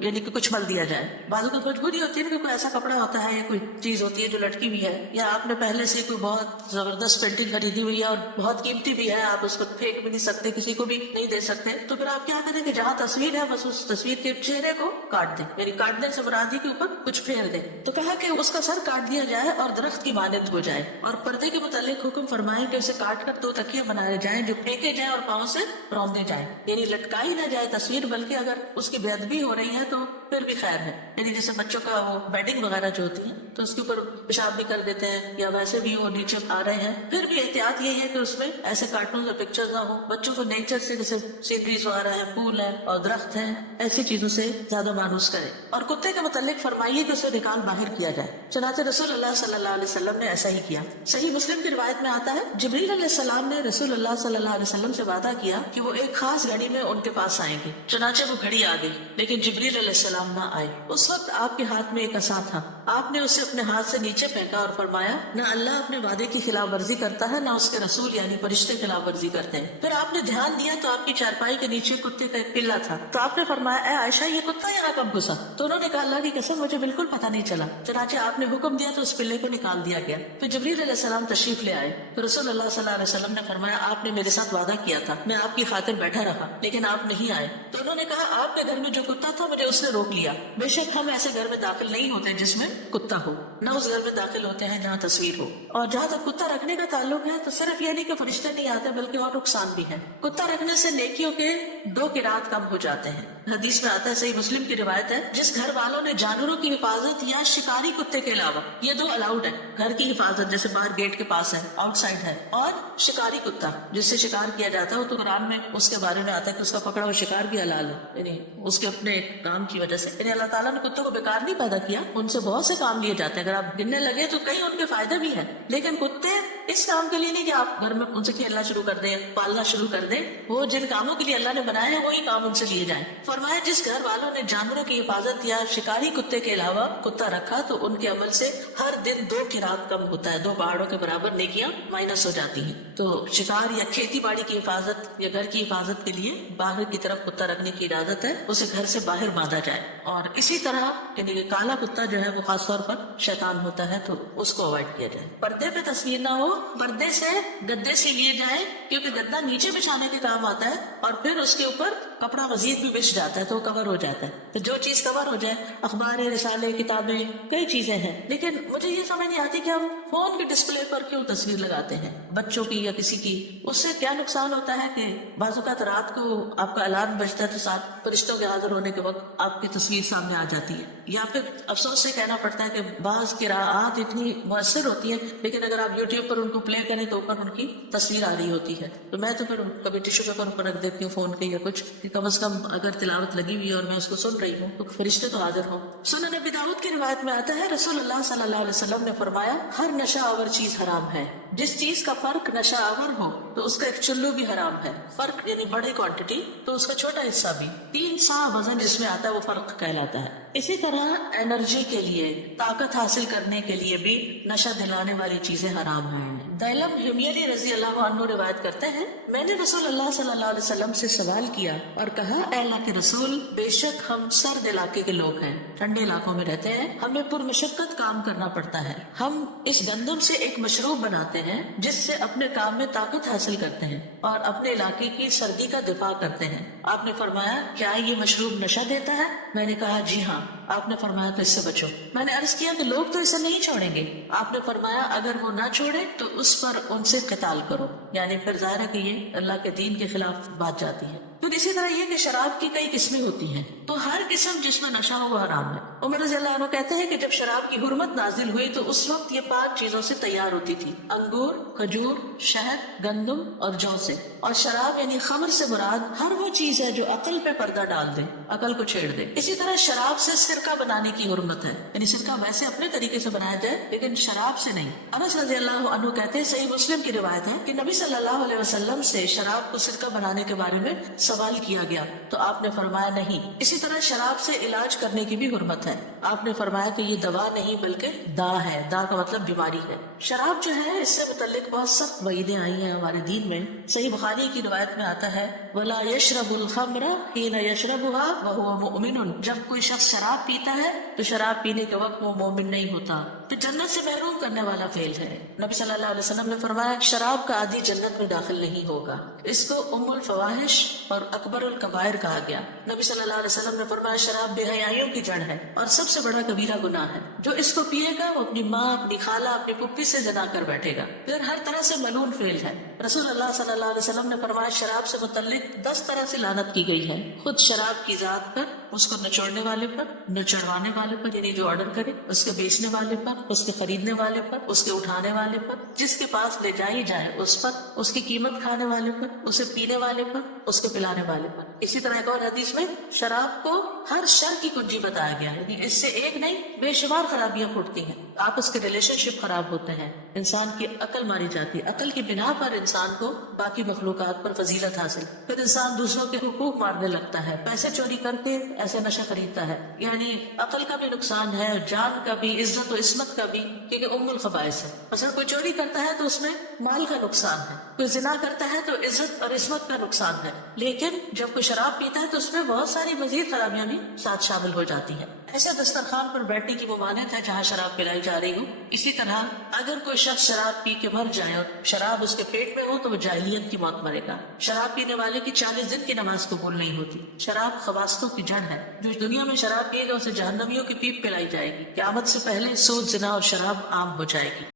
یعنی کہ کچھ مل دیا جائے. بعضوں کو مجبوری ہوتی ہے کہ کوئی ایسا کپڑا ہوتا ہے یا کوئی چیز ہوتی ہے جو لٹکی ہوئی ہے, یا آپ نے پہلے سے کوئی بہت زبردست پینٹنگ خریدی ہوئی ہے اور بہت قیمتی بھی ہے, آپ اس کو پھینک بھی نہیں سکتے, کسی کو بھی نہیں دے سکتے, تو پھر آپ کیا کریں کہ جہاں تصویر ہے بس اس تصویر کے چہرے کو کاٹ دیں, یعنی کاٹنے سے مراد کے اوپر کچھ پھیر دیں. تو کہا کہ اس کا سر کاٹ دیا جائے اور درخت کی مانند ہو جائے, اور پردے کے متعلق حکم فرمائے کہ اسے کاٹ کر 2 تکیے بنائے جائیں جو پھینکے جائیں اور پاؤں سے روندے جائیں, یعنی لٹکائی نہ جائے تصویر, بلکہ اگر اس کی بے ادبی ہو رہی ہے تو پھر بھی خیر ہے, یعنی جیسے بچوں کا وہ بیڈنگ وغیرہ جو ہوتی ہے تو اس کے اوپر پیشاب بھی کر دیتے ہیں, یا ویسے بھی وہ نیچے آ رہے ہیں, پھر بھی احتیاط یہ ہے کہ اس میں ایسے کارٹون اور پکچر نہ ہو. بچوں کو نیچر سے جیسے سینریز وغیرہ ہے, پھول ہے اور درخت ہے, ایسی چیزوں سے زیادہ مانوس کرے. اور کتے کے متعلق فرمائیے کہ اسے نکال باہر کیا جائے. چنانچہ رسول اللہ صلی اللہ علیہ وسلم نے ایسا ہی کیا. صحیح مسلم کی روایت میں آتا ہے, جبریل علیہ السلام نے رسول اللہ صلی اللہ علیہ وسلم سے وعدہ کیا کہ وہ ایک خاص گھڑی میں ان کے پاس آئیں گے. چنانچہ وہ گھڑی آ گئی, لیکن جبریل علیہ السلام نہ آئے. اس وقت آپ کے ہاتھ میں ایک عصا تھا, آپ نے اسے اپنے ہاتھ سے نیچے پھینکا اور فرمایا, نہ اللہ اپنے وعدے کی خلاف ورزی کرتا ہے, نہ اس کے رسول یعنی فرشتے خلاف ورزی کرتے ہیں. پھر آپ نے دھیان دیا تو آپ کی چارپائی کے نیچے کتے کا ایک پلہ تھا, تو آپ نے فرمایا, اے عائشہ یہ کتا یہاں کب گھسا؟ تو انہوں نے کہا, اللہ کی قسم مجھے بالکل پتہ نہیں چلا. چنانچہ آپ نے حکم دیا تو اس پلے کو نکال دیا گیا. پھر جبریل علیہ السلام تشریف لے آئے, تو رسول اللہ صلی اللہ علیہ وسلم نے فرمایا, آپ نے میرے ساتھ وعدہ کیا تھا, میں آپ کی خاطر بیٹھا رہا, لیکن آپ نہیں آئے. تو انہوں نے کہا, آپ کے گھر میں جو کتا تھا مجھے اس نے روک لیا. بے شک ہم ایسے گھر میں داخل نہیں ہوتے جس میں کتا ہو, نہ اس گھر میں داخل ہوتے ہیں جہاں تصویر ہو. اور جہاں تک کتا رکھنے کا تعلق ہے تو صرف یہ نہیں کہ فرشتے نہیں آتے بلکہ اور نقصان بھی ہے. کتا رکھنے سے نیکیوں کے 2 قرات کم ہو جاتے ہیں. حدیث میں آتا ہے, صحیح مسلم کی روایت ہے, جس گھر والوں نے جانوروں کی حفاظت یا شکاری کتے کے علاوہ, یہ 2 الاؤڈ ہے, گھر کی حفاظت جیسے باہر گیٹ کے پاس ہے, آؤٹ سائڈ ہے, اور شکاری کتا جس سے شکار کیا جاتا ہے, تو قرآن میں اس کے بارے میں آتا ہے کہ اس کا پکڑا ہوا شکار بھی حلال ہے, یعنی اس کے اپنے کام کی وجہ سے. یعنی اللہ تعالیٰ نے کتوں کو بیکار نہیں پیدا کیا, ان سے بہت سے کام لیے جاتے ہیں. اگر آپ گننے لگے تو کئی ان کے فائدے بھی ہیں, لیکن کتے اس کام کے لیے نہیں کہ آپ گھر میں ان سے کھیلنا شروع کر دیں, پالنا شروع کر دیں. وہ جن کاموں کے لیے اللہ نے بنایا ہے وہی کام ان سے لیے جائیں. فرمایا, جس گھر والوں نے جانوروں کی حفاظت یا شکاری کتے کے علاوہ کتا رکھا تو ان کے عمل سے ہر دن 2 قرات کم ہوتا ہے, 2 پہاڑوں کے برابر نیکیاں مائنس ہو جاتی ہیں. تو شکار یا کھیتی باڑی کی حفاظت یا گھر کی حفاظت کے لیے باہر کی طرف کتا رکھنے کی اجازت ہے, اسے گھر سے باہر باندھا جائے. اور اسی طرح یعنی کہ کالا کتا جو ہے وہ خاص طور پر شیطان ہوتا ہے, تو اس کو اوائڈ کیا جائے. پردے پہ تصویر نہ ہو, پردے سے گدے سے لیے جائے, کیونکہ گدا نیچے بچھانے کے کام آتا ہے اور پھر اس کے اوپر کپڑا مزید بھی بچھ جاتا ہے تو وہ کور ہو جاتا ہے. تو جو چیز کور ہو جائے, اخبار, رسالے, کتابیں, کئی چیزیں ہیں. لیکن مجھے یہ سمجھ نہیں آتی کہ ہم فون کے ڈسپلے پر کیوں تصویر لگاتے ہیں بچوں کی یا کسی کی. اس سے کیا نقصان ہوتا ہے کہ بعض اوقات رات کو آپ کا الارم بجتا ہے تو ساتھ فرشتوں کے حاضر ہونے کے وقت آپ کی تصویر سامنے آ جاتی ہے. یا پھر افسوس سے کہنا پڑتا ہے کہ بعض قراءات اتنی مؤثر ہوتی ہیں, لیکن اگر آپ یوٹیوب پر ان کو پلے کریں تو اوپر ان کی تصویر آ رہی ہوتی ہے. تو میں تو پھر کبھی ٹیشو پیپر پر رکھ دیتی ہوں فون کے یا کچھ, کہ کم از کم اگر تلاوت لگی ہوئی ہے اور میں اس کو سن رہی ہوں تو فرشتے تو حاضر ہوں. سنن ابی داؤد کی روایت میں آتا ہے, رسول اللہ صلی اللہ علیہ وسلم نے فرمایا, ہر نشہ آور چیز حرام ہے. جس چیز کا فرق نشہ آور ہو تو اس کا ایک چلو بھی حرام ہے. فرق یعنی بڑی کوانٹٹی تو اس کا چھوٹا حصہ بھی. 3 سا وزن جس میں آتا ہے وہ فرق کہلاتا ہے. اسی طرح انرجی کے لیے, طاقت حاصل کرنے کے لیے بھی نشہ دلانے والی چیزیں حرام ہیں. دیلم حمیری رضی اللہ عنہ روایت کرتے ہیں, میں نے رسول اللہ صلی اللہ علیہ وسلم سے سوال کیا اور کہا, اے اللہ کے رسول, بے شک ہم سرد علاقے کے لوگ ہیں, ٹھنڈے علاقوں میں رہتے ہیں, ہمیں پرمشقت کام کرنا پڑتا ہے. ہم اس گندم سے ایک مشروب بناتے ہیں جس سے اپنے کام میں طاقت حاصل کرتے ہیں اور اپنے علاقے کی سردی کا دفاع کرتے ہیں. آپ نے فرمایا, کیا یہ مشروب نشہ دیتا ہے؟ میں نے کہا, جی ہاں. آپ نے فرمایا, تو اس سے بچو. میں نے عرض کیا کہ لوگ تو اسے نہیں چھوڑیں گے. آپ نے فرمایا, اگر وہ نہ چھوڑے تو اس پر ان سے قتال کرو. یعنی پھر ظاہر ہے کہ یہ اللہ کے دین کے خلاف بات جاتی ہے. پھر اسی طرح یہ کہ شراب کی کئی قسمیں ہوتی ہیں, تو ہر قسم جس میں نشہ ہو وہ حرام ہے. عمر رضی اللہ عنہ کہتے ہیں کہ جب شراب کی حرمت نازل ہوئی تو اس وقت یہ 5 چیزوں سے تیار ہوتی تھی, انگور, کھجور, شہد, گندم اور جو سے. اور شراب یعنی خمر سے مراد ہر وہ چیز ہے جو عقل پہ پردہ ڈال دے, عقل کو چھیڑ دے. اسی طرح شراب سے سرکہ بنانے کی حرمت ہے, یعنی سرکہ ویسے اپنے طریقے سے بنایا جائے لیکن شراب سے نہیں. انس رضی اللہ عنہ کہتے ہیں, صحیح مسلم کی روایت ہے کہ نبی صلی اللہ علیہ وسلم سے شراب کو سرکہ بنانے کے بارے میں سوال کیا گیا تو آپ نے فرمایا نہیں. اسی طرح شراب سے علاج کرنے کی بھی حرمت ہے. آپ نے فرمایا کہ یہ دوا نہیں بلکہ دا ہے. دا کا مطلب بیماری ہے. شراب جو ہے اس سے متعلق بہت سخت وعیدیں آئی ہیں ہمارے دین میں. صحیح بخاری کی روایت میں آتا ہے وَلَا يَشْرَبُ الْخَمْرَ حِينَ يَشْرَبُهَا وَهُوَ مُؤْمِنٌ. جب کوئی شخص شراب پیتا ہے تو شراب پینے کے وقت وہ مومن نہیں ہوتا. تو جنت سے محروم کرنے والا فعل ہے. نبی صلی اللہ علیہ وسلم نے فرمایا شراب کا عادی جنت میں داخل نہیں ہوگا. اس کو ام الفواحش اور اکبر الکبائر کہا گیا. نبی صلی اللہ علیہ وسلم نے فرمایا شراب بے حیائیوں کی جڑ ہے اور سب سے بڑا کبیرہ گناہ ہے. جو اس کو پیے گا وہ اپنی ماں، اپنی خالہ، اپنی پھپھی سے زنا کر بیٹھے گا. پھر ہر طرح سے ملعون فعل ہے. رسول اللہ صلی اللہ علیہ وسلم نے فرمایا شراب سے متعلق 10 طرح سے لعنت کی گئی ہے. خود شراب کی ذات پر، اس کو نچوڑنے والے پر، نچڑوانے والے پر یعنی جو آرڈر کرے، اس کے بیچنے والے پر، اس کے خریدنے والے پر، اس کے اٹھانے والے پر، جس کے پاس لے جائی جائے اس پر، اس کی قیمت کھانے والے پر، اسے پینے والے پر، اس کو پلانے والے پر. اسی طرح ایک اور حدیث میں شراب کو ہر شر کی کنجی بتایا گیا ہے. یعنی اس سے ایک نہیں بے شمار خرابیاں پھوٹتی ہیں. آپس کے ریلیشن شپ خراب ہوتے ہیں، انسان کی عقل ماری جاتی ہے. عقل کی بنا پر انسان کو باقی مخلوقات پر فضیلت حاصل. پھر انسان دوسروں کے حقوق مارنے لگتا ہے، پیسے چوری کر کے ایسے نشہ خریدتا ہے. یعنی عقل کا بھی نقصان ہے، جان کا بھی، عزت و عصمت کا بھی، کیونکہ ام الخبائث ہے. مثلا کوئی چوری کرتا ہے تو اس میں مال کا نقصان ہے، کوئی زنا کرتا ہے تو عزت اور عصمت کا نقصان ہے. لیکن جب کوئی شراب پیتا ہے تو اس میں بہت ساری مزید خرابیاں بھی ساتھ شامل ہو جاتی ہیں. ایسے دسترخوان پر بیٹھنے کی ممانعت ہے جہاں شراب پلائی جا رہی ہو. اسی طرح اگر کوئی شخص شراب پی کے مر جائے اور شراب اس کے پیٹ میں ہو تو وہ جاہلیت کی موت مرے گا. شراب پینے والے کی 40 دن کی نماز قبول نہیں ہوتی. شراب خواستوں کی جڑ ہے. جو دنیا میں شراب پیے گا اسے جہنمیوں کی پیپ پلائی جائے گی. قیامت سے پہلے سود، زنا اور شراب عام ہو جائے گی.